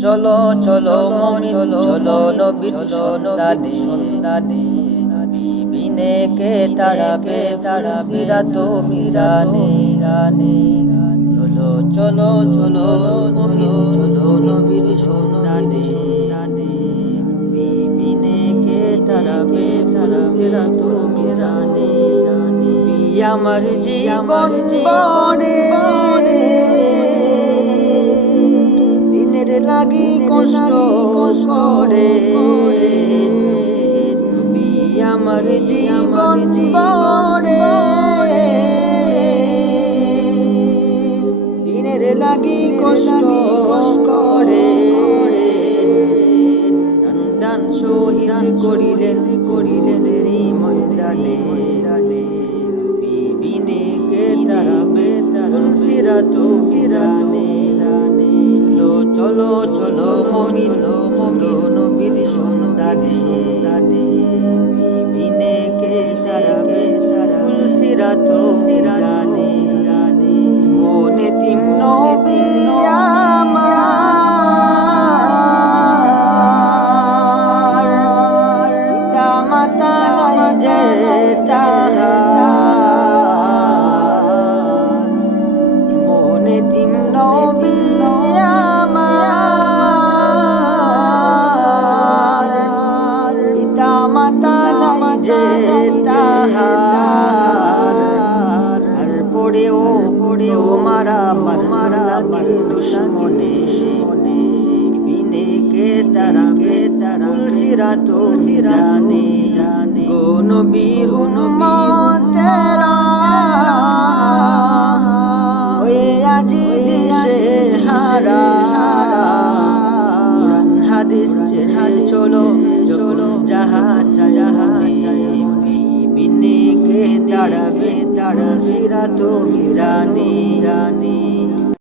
চলো চলো মুমিন চলো নবীর সন্ধানে বিনে কে তাড়াবে সিরাত মিজানে চলো চলো চলো মুমিন চলো নবীর সন্ধানে বিনে কে তাড়াবে সিরাত মিজানে আমার জীবন বনে দিনের লাগি কষ্ট করে আমার জীবন বনে দিনের লাগি কষ্ট করে দান শহীদ করিলেন এই ময়দানে বিনে কে তারাবে সিরাত মিজানে চলো চলো মুমিন চলো নবীর সন্ধানে বিনে কে তারাবে সিরাত মিজানে মনে তিম নবী আমার পিতা মাতা নাই যে তাহার মনে তিম নবী আমার পিতা মাতা নাই যে তাহার আর পড়েও মারা কে দুশ্মনে বিনে কে তারাবে সিরাত মিজানে গো নবীর উম্মতেরা ওই আজি দিশে হারা কুরআন হাদিস ছেড়ে চলো যাহা বিনে কে তাড়াবে সিরাত মিজানে